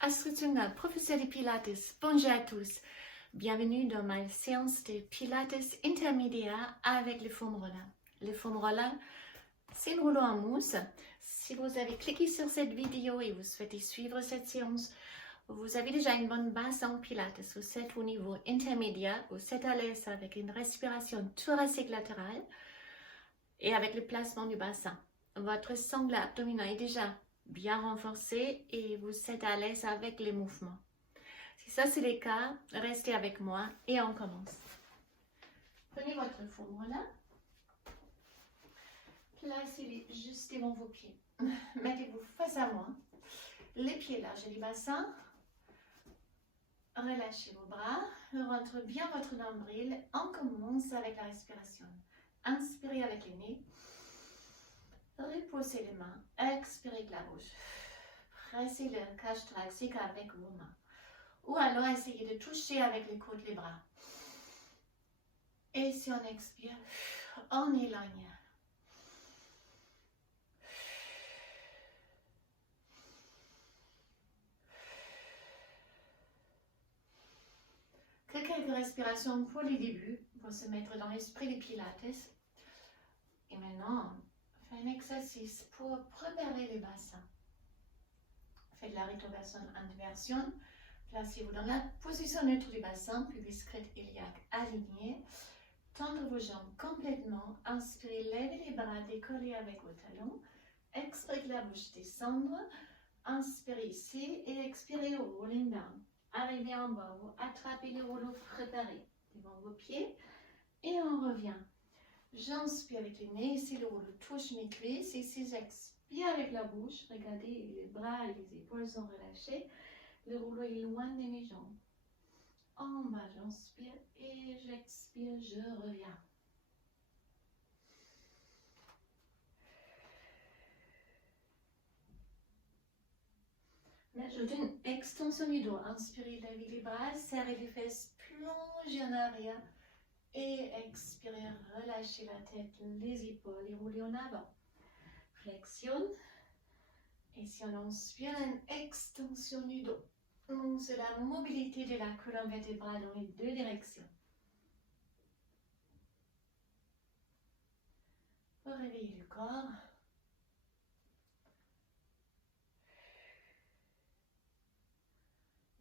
Astrid Zünger, professeur de Pilates. Bonjour à tous. Bienvenue dans ma séance de Pilates intermédiaire avec le foam roller. Le foam roller, c'est un rouleau en mousse. Si vous avez cliqué sur cette vidéo et vous souhaitez suivre cette séance, vous avez déjà une bonne base en Pilates. Vous êtes au niveau intermédiaire, vous êtes à l'aise avec une respiration thoracique latérale et avec le placement du bassin. Votre sangle abdominal est déjà bien renforcé et vous êtes à l'aise avec les mouvements. Si ça c'est le cas, restez avec moi et on commence. Prenez votre foam roller, placez-les juste devant vos pieds. Mettez-vous face à moi, les pieds larges du bassin. Relâchez vos bras, rentrez bien votre nombril. On commence avec la respiration. Inspirez avec les nez. Reposez les mains, expirez avec la bouche. Pressez le cage thoracique avec vos mains. Ou alors essayez de toucher avec les côtes les bras. Et si on expire, on éloigne. Quelques respirations pour les débuts, pour se mettre dans l'esprit des Pilates. Et maintenant, faites un exercice pour préparer le bassin. Faites la rétrogression inversion. Placez-vous dans la position neutre du bassin, puis discrète iliaque alignée. Tendre vos jambes complètement. Inspirez, levez les bras décollés avec vos talons. Expirez la bouche descendre. Inspirez ici et expirez rolling down. Arrivez en bas, vous attrapez le rouleau préparé devant vos pieds et on revient. J'inspire avec les nez, ici le rouleau touche mes cuisses, ici j'expire avec la bouche, regardez les bras et les épaules sont relâchés, le rouleau est loin de mes jambes. En bas j'inspire et j'expire, je reviens. J'ajoute une extension du dos, inspirez, levez les bras, serrez les fesses, plongez en arrière. Et expirez, relâchez la tête, les épaules et roulez en avant. Flexion. Et si on inspire, une extension du dos. C'est la mobilité de la colonne vertébrale dans les deux directions. Pour réveiller le corps.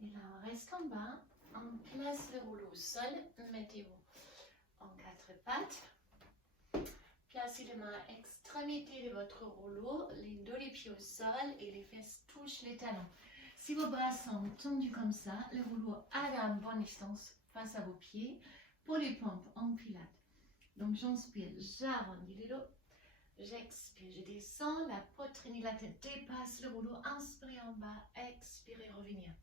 Et là, on reste en bas. On place le rouleau au sol. Mettez-vous en quatre pattes. Placez les mains à l'extrémité de votre rouleau, les dos des pieds au sol et les fesses touchent les talons. Si vos bras sont tendus comme ça, le rouleau a la bonne distance face à vos pieds pour les pompes en pilates. Donc j'inspire, j'arrondis le dos, j'expire, je descends, la poitrine et la tête dépassent le rouleau, inspirez en bas, expirez, revenir.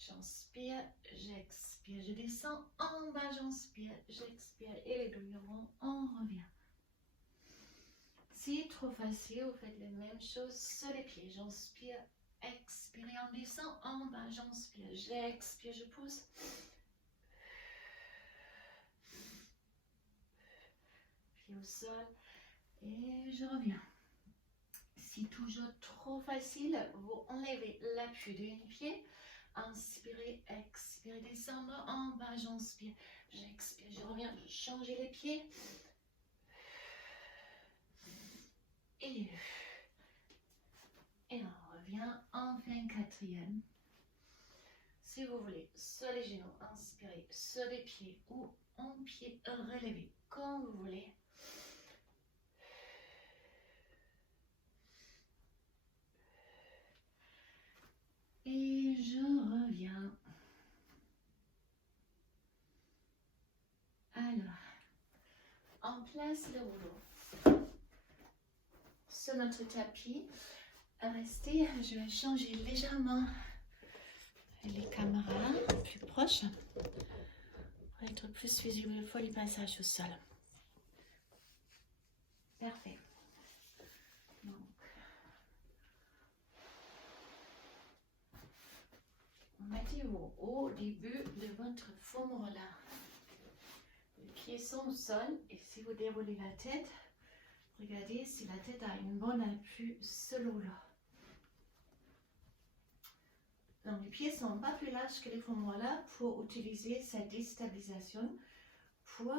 J'inspire, j'expire, je descends, en bas j'inspire, j'expire et les deux ronds, on revient. Si trop facile, vous faites les mêmes choses sur les pieds. J'inspire, expirez, on descend, en bas, j'inspire, j'expire, je pousse. Pied au sol et je reviens. Si toujours trop facile, vous enlevez l'appui d'un pied. Inspirez, expirez, descendre, en bas, j'inspire, j'expire, je reviens, changez les pieds. Et on revient, enfin quatrième. Si vous voulez, sur les genoux, inspirez, sur les pieds ou en pied relevé, comme vous voulez. Et je reviens. Alors, on place le rouleau sur notre tapis. Restez, je vais changer légèrement les caméras plus proches pour être plus visible pour les passages au sol. Parfait. Donc, mettez-vous au début de votre foam roller. Les pieds sont au sol et si vous déroulez la tête, regardez si la tête a une bonne appui sur le rouleau. Donc les pieds ne sont pas plus larges que les fémurs là pour utiliser cette déstabilisation pour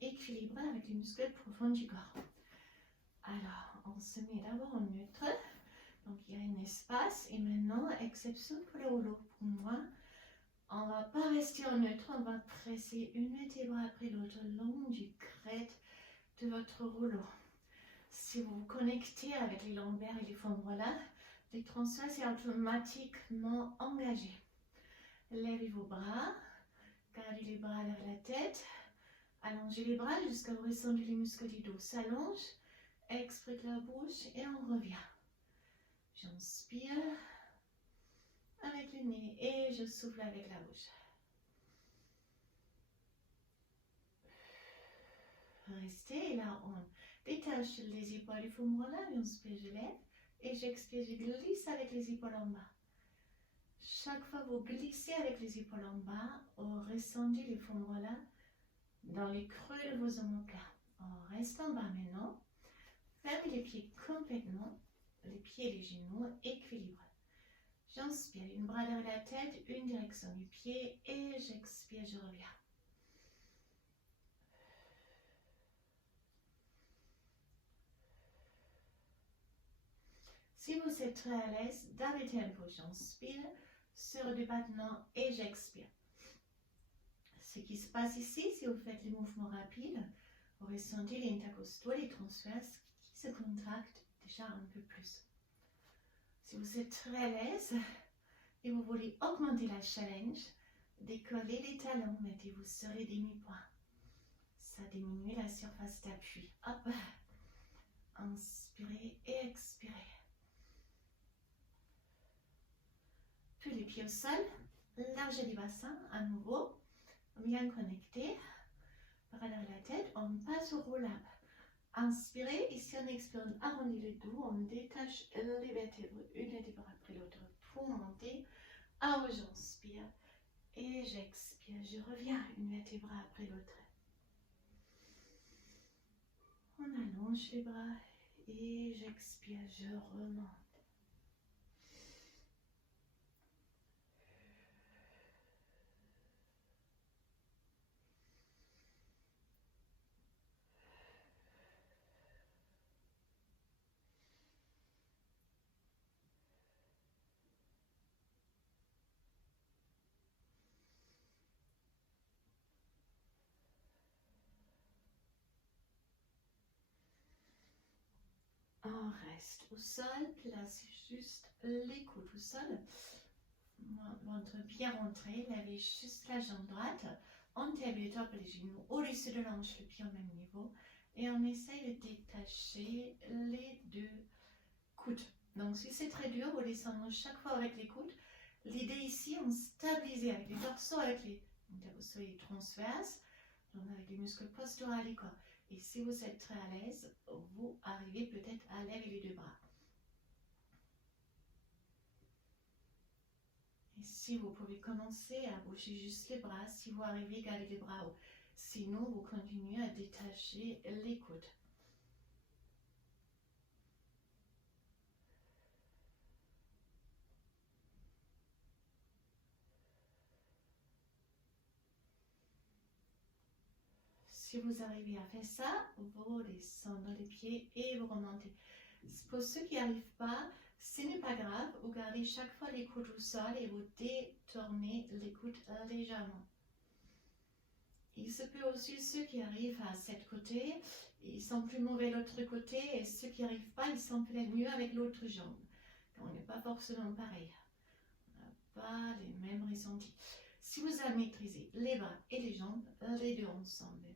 équilibrer avec les muscles profonds du corps. Alors, on se met d'abord en neutre. Donc, il y a un espace. Et maintenant, exception pour le rouleau. Pour moi, on ne va pas rester en neutre. On va presser une vertèbre après l'autre le long du crête de votre rouleau. Si vous vous connectez avec les lombaires et les fémurs là, les transverses sont automatiquement engagés. Levez vos bras. Gardez les bras vers la tête. Allongez les bras jusqu'à vous ressentez les muscles du dos s'allongent. Expire la bouche et on revient. J'inspire avec le nez et je souffle avec la bouche. Restez et là on détache les épaules du fémur là, j'inspire, je lève et j'expire, je glisse avec les épaules en bas. Chaque fois vous glissez avec les épaules en bas, vous ressentez les fémurs là dans les creux de vos omoplates. On reste en bas maintenant. Fermez les pieds complètement, les pieds et les genoux équilibrés. J'inspire, une bras derrière la tête, une direction du pied et j'expire, je reviens. Si vous êtes très à l'aise, d'arrêter un peu, j'inspire, se redébat maintenant et j'expire. Ce qui se passe ici, si vous faites les mouvements rapides, vous ressentez les intercostaux, les transverses qui se contractent déjà un peu plus. Si vous êtes très à l'aise et vous voulez augmenter la challenge, décollez les talons, mettez-vous sur les demi-points. Ça diminue la surface d'appui. Hop. Inspirez et expirez. Puis les pieds au sol, largeur du bassin à nouveau, bien connecté. Bras derrière la tête, on passe au roll-up. Inspirez, ici on expire, on arrondit le dos, on détache les vertèbres, une vertèbre après l'autre pour monter. Alors j'inspire et j'expire, je reviens une vertèbre après l'autre. On allonge les bras et j'expire, je remonte. On reste au sol, placez juste les coudes au sol. Ventre bien rentré, lavez juste la jambe droite, on tape le top les genoux au-dessus de l'hanche, le pied au même niveau. Et on essaye de détacher les deux coudes. Donc si c'est très dur, vous descendez chaque fois avec les coudes. L'idée ici, on stabilise avec les dorsaux, avec les transverses, donc avec les muscles posturaux du corps. Et si vous êtes très à l'aise, vous arrivez peut-être à lever les deux bras. Et si vous pouvez commencer à bouger juste les bras, si vous arrivez, gardez les bras hauts. Sinon, vous continuez à détacher les coudes. Si vous arrivez à faire ça, vous descendez les pieds et vous remontez. Pour ceux qui n'y arrivent pas, ce n'est pas grave, vous gardez chaque fois les coudes au sol et vous détournez les coudes légèrement. Il se peut aussi ceux qui arrivent à cet côté, ils sont plus mauvais de l'autre côté, et ceux qui n'y arrivent pas, ils sont peut-être mieux avec l'autre jambe. On n'est pas forcément pareil. On n'a pas les mêmes ressentis. Si vous avez maîtrisé les bras et les jambes, les deux ensemble.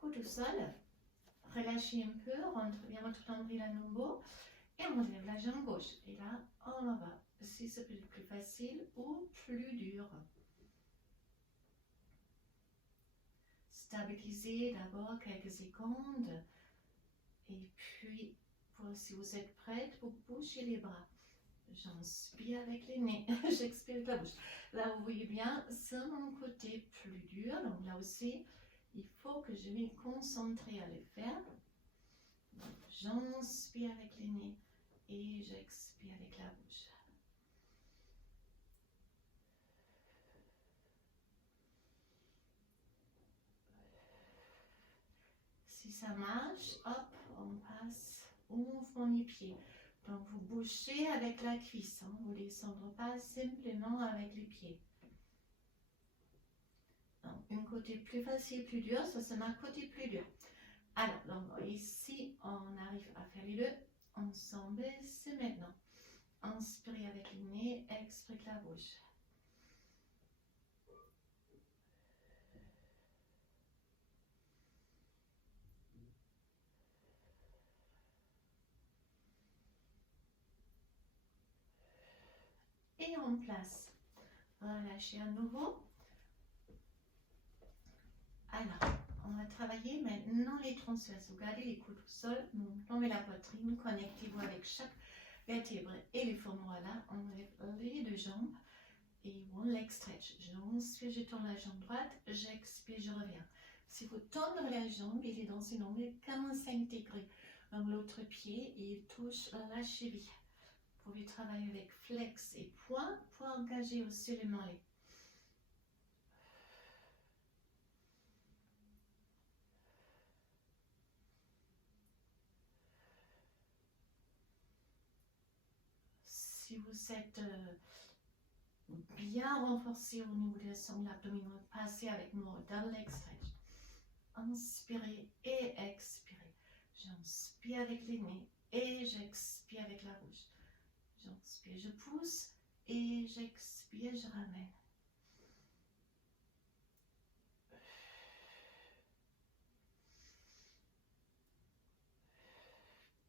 Coude au sol. Relâchez un peu, rentre bien votre nombril à nouveau et on lève la jambe gauche. Et là, on en va. Si c'est plus facile ou plus dur. Stabilisez d'abord quelques secondes. Et puis, si vous êtes prête, vous bougez les bras. J'inspire avec les nez, j'expire avec la bouche. Là, vous voyez bien, c'est mon côté plus dur. Donc là aussi, il faut que je m'y concentre à le faire. J'inspire avec les nez et j'expire avec la bouche. Si ça marche, hop, on passe au mouvement du pied. Donc vous bougez avec la cuisse, hein, vous ne descendez pas simplement avec les pieds. Donc, un côté plus facile, plus dur, ça c'est ma côté plus dur. Alors, donc, ici, on arrive à faire les deux ensemble, c'est maintenant. Inspirez avec le nez, expirez avec la bouche. Et en place. Relâchez à nouveau. Alors, on va travailler maintenant les transverses. Vous gardez les coudes au sol, tombez la poitrine, connectez-vous avec chaque vertèbre et les fémurs là. On lève les deux jambes et one leg stretch. J'inspire, je tourne la jambe droite, j'expire, je reviens. Si vous tendez la jambe, il est dans une angle 45 degrés. Donc l'autre pied, il touche la cheville. Vous pouvez travailler avec flex et poids pour engager aussi les mollets. Si vous êtes bien renforcé au niveau des sangles abdominaux, passez avec mon double leg stretch. Inspirez et expirez. J'inspire avec les nez et j'expire avec la bouche. J'inspire, je pousse et j'expire, je ramène.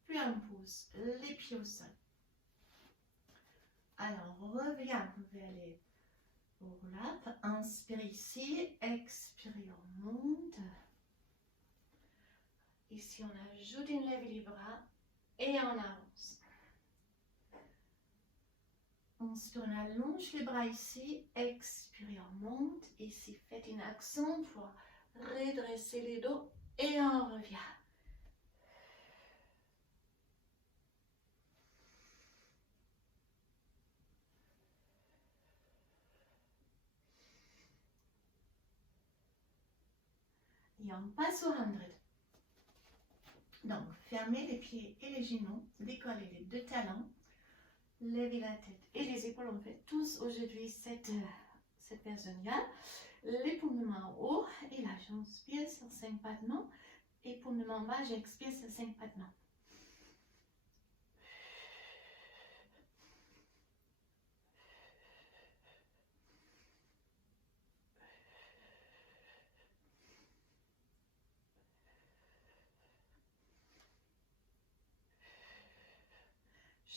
Puis on pousse les pieds au sol. Alors, reviens vers les roll-up. Inspirez ici, expirez, on monte. Ici, on ajoute une lèvre les bras et on avance. Inspire, on allonge les bras ici, expirez, on monte. Ici, faites une action pour redresser les dos et on revient. Et on passe au 100. Donc, fermez les pieds et les genoux, décollez les deux talons, levez la tête et les épaules. On fait tous aujourd'hui cette version-là. Les paumes de main en haut, et là, j'inspire sur 5 battements. Et paumes de main en bas, j'expire sur 5 battements.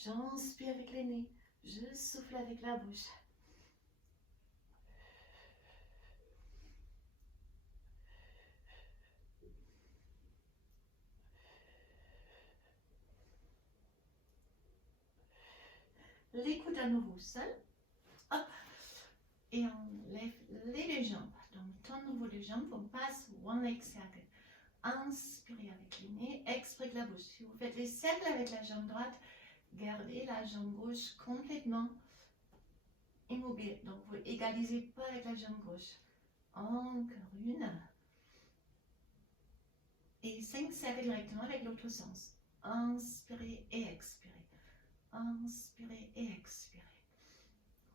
J'inspire avec les nez, je souffle avec la bouche. Les coudes à nouveau seuls. Hop. Et on lève les deux jambes. Donc, tend nouveau les jambes, on passe one leg circle. Inspirez avec le nez, expirez avec la bouche. Si vous faites les cercles avec la jambe droite, gardez la jambe gauche complètement immobile. Donc, vous égalisez pas avec la jambe gauche. Encore une. Et 5 cercles directement avec l'autre sens. Inspirez et expirez. Inspirez et expirez.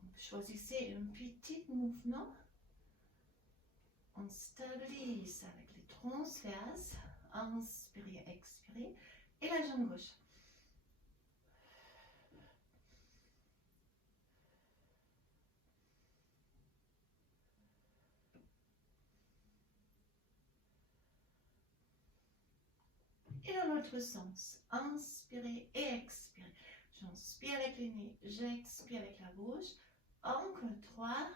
Donc, choisissez un petit mouvement. On stabilise avec les transverses. Inspirez, expirez. Et la jambe gauche. Et dans l'autre sens, inspirez et expirez. J'inspire avec les nez, j'expire avec la bouche. Encore 3.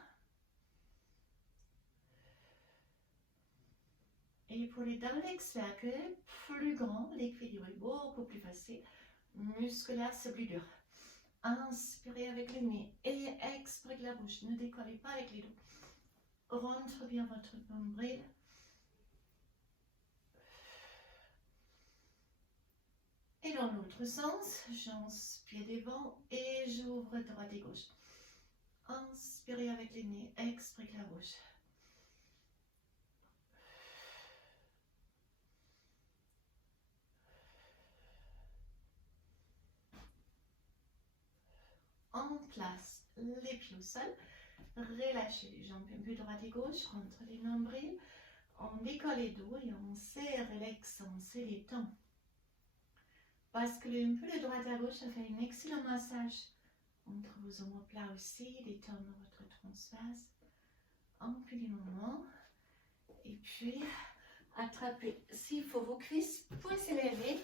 Et pour les double leg circles, plus grand, l'équilibre est beaucoup plus facile. Musculaire, c'est plus dur. Inspirez avec le nez et expirez avec la bouche. Ne décollez pas avec les dos. Rentre bien votre nombril. Et dans l'autre sens, j'inspire devant et j'ouvre droite et gauche. Inspirez avec le nez, expirez avec la bouche. En place, les pieds au sol. Relâchez les jambes un peu droite et gauche, entre les nombrils. On décolle les dos et on serre, relaxe, on se détend. Basculez un peu de droite à gauche, ça fait un excellent massage entre vos omoplates aussi, détendre votre transverse. Un petit moment. Et puis, attrapez, s'il faut, vos cuisses pour s'élever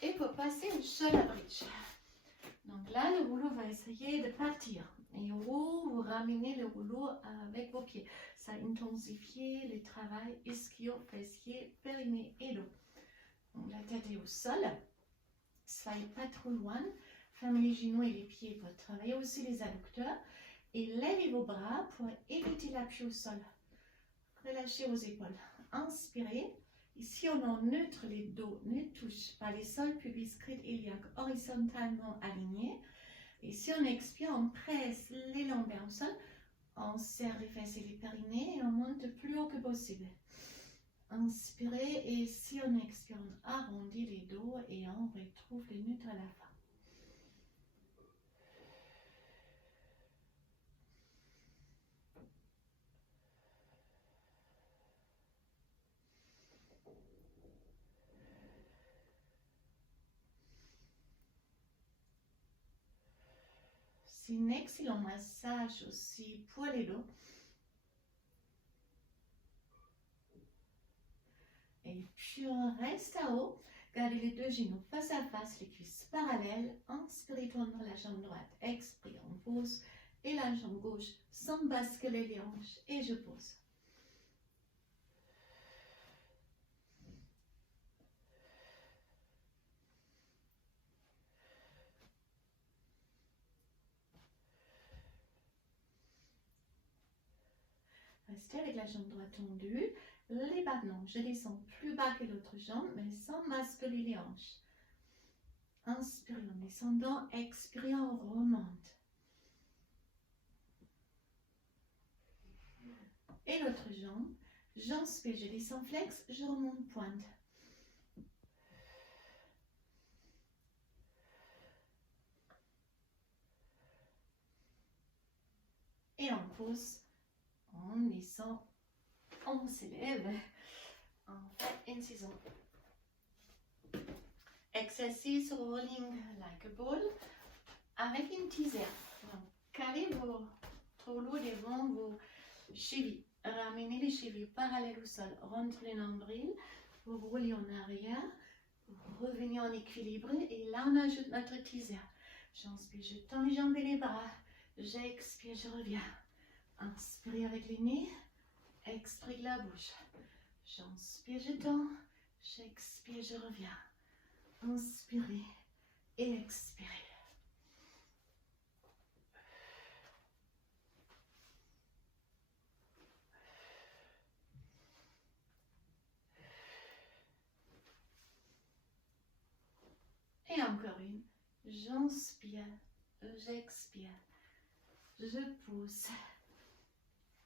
et pour passer au sol à bridge. Donc là, le rouleau va essayer de partir. Et en haut, vous ramenez le rouleau avec vos pieds. Ça intensifie le travail ischio, fessier, périnée et dos. Donc la tête est au sol. Soyez pas trop loin. Fermez les genoux et les pieds pour travailler aussi les adducteurs. Et levez vos bras pour éviter l'appui au sol. Relâchez vos épaules. Inspirez. Ici, on en neutre, les dos ne touchent pas les sols, pubis, crête iliaque horizontalement alignés. Et si on expire, on presse les lombaires au sol, on serre les fesses et les périnées et on monte le plus haut que possible. Inspirez et si on expire, on arrondit les dos et on retrouve le neutre à la fin. C'est un excellent massage aussi pour les dos. Et puis on reste à haut. Gardez les deux genoux face à face, les cuisses parallèles. Inspirez, tendre la jambe droite. Expirez, on pose. Et la jambe gauche sans basculer les hanches. Et je pose. Restez avec la jambe droite tendue. Les bas, non, je descends plus bas que l'autre jambe, mais sans basculer les hanches. Inspirez en descendant, expirez, on remonte. Et l'autre jambe, j'inspire, je descends flex, je remonte pointe. Et on pose, on descend, on s'élève. On fait une saison. Exercice rolling like a ball avec une tisère. Donc, calez votre rouleau devant vos chevilles. Ramenez les chevilles parallèles au sol. Rentrez les nombrils. Vous roulez en arrière. Vous revenez en équilibre. Et là, on ajoute notre tisère. J'inspire, je tends les jambes et les bras. J'expire, je reviens. Inspirez avec les nez. Expirez la bouche. J'inspire, je tends. J'expire, je reviens. Inspirez et expirez. Et encore une. J'inspire, j'expire, je pousse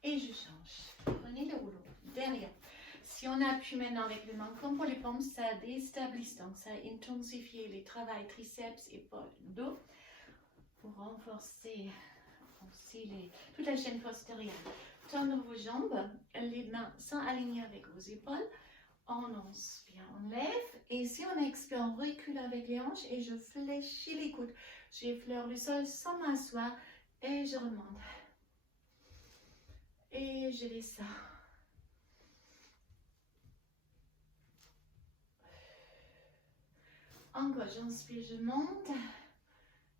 et je change. Prenez le rouleau derrière. Si on appuie maintenant avec les mains comme pour les pommes, ça déstabilise, donc ça intensifie les travails triceps, épaules, dos pour renforcer aussi toute la chaîne postérieure. Tendre vos jambes, les mains sont alignées avec vos épaules. On inspire, on lève et si on expire, on recule avec les hanches et je fléchis les coudes. J'effleure le sol sans m'asseoir et je remonte. Et je descends. Encore, j'inspire, je monte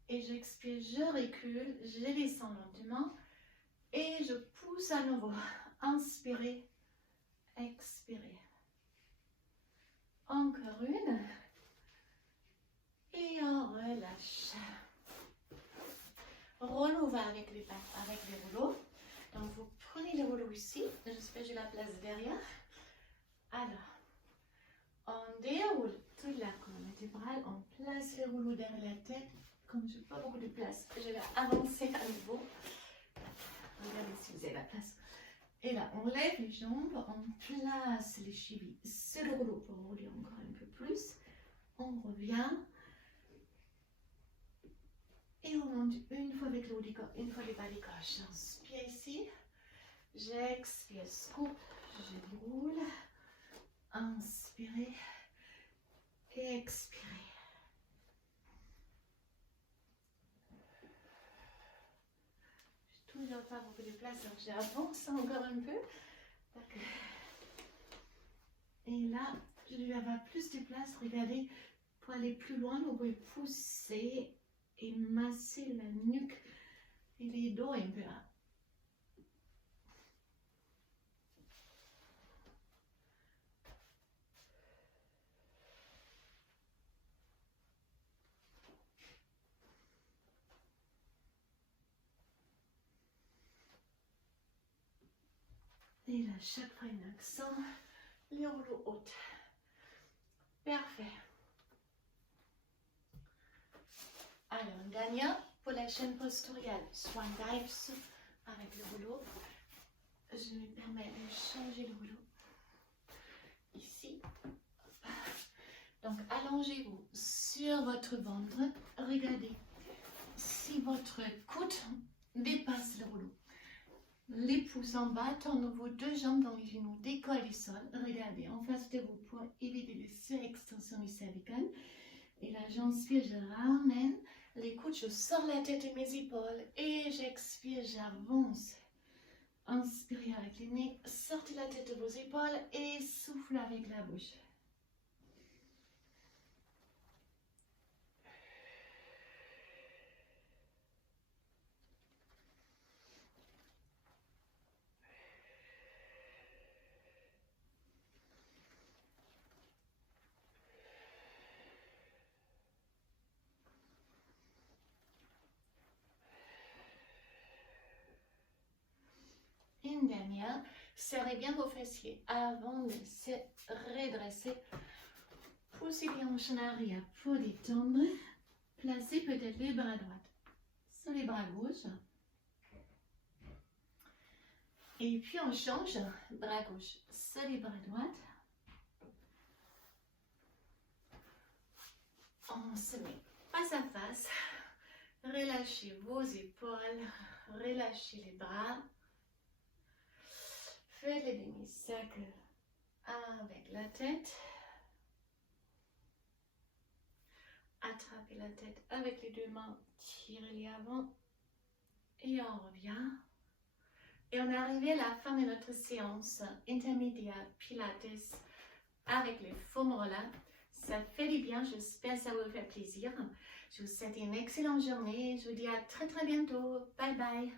et j'expire, je recule, je descends lentement et je pousse à nouveau. Inspirez, expirez. Encore une. Et on relâche. renouveau avec les rouleaux. Donc, vous prenez les rouleaux ici. J'espère que j'ai la place derrière. Alors, on déroule toute la colonne vertébrale. On place les rouleaux derrière la tête. Comme je n'ai pas beaucoup de place, je vais avancer à nouveau. Regardez si vous avez la place. Et là, on lève les jambes. On place les chevilles sur le rouleau pour rouler encore un peu plus. On revient. Et on monte une fois avec le haut du corps, une fois les bas du corps. J'inspire ici. J'expire, scoop. Je déroule. Inspirez. Et expirez. Je n'ai toujours pas beaucoup de place, donc j'avance encore un peu. Et là, je vais avoir plus de place. Regardez, pour aller plus loin, vous pouvez pousser et masser la nuque et les dos un peu. Et là, chaque fois un accent, les rouleaux hautes. Parfait. Alors, Dania, pour la chaîne posturale, Swan Dives avec le rouleau. Je me permets de changer le rouleau. Ici. Donc, allongez-vous sur votre ventre. Regardez si votre coude dépasse le rouleau. Les pouces en bas, tournez vos deux jambes dans les genoux, décollez du sol. Regardez en face de vous pour éviter les surextensions du cervical. Et là, j'inspire, je ramène les coudes, je sors la tête de mes épaules et j'expire, j'avance. Inspirez avec les nez, sortez la tête de vos épaules et soufflez avec la bouche. Une dernière, serrez bien vos fessiers avant de se redresser. Poussez les hanches en arrière pour détendre. Placez peut-être les bras droits sur les bras gauches. Et puis on change, bras gauche sur les bras droits. On se met face à face. Relâchez vos épaules, relâchez les bras. Faites les demi-cercles avec la tête. Attrapez la tête avec les deux mains, tirez-les avant et on revient. Et on est arrivé à la fin de notre séance intermédiaire Pilates avec les foam rollers. Ça fait du bien, j'espère que ça vous fait plaisir. Je vous souhaite une excellente journée. Je vous dis à très bientôt. Bye bye.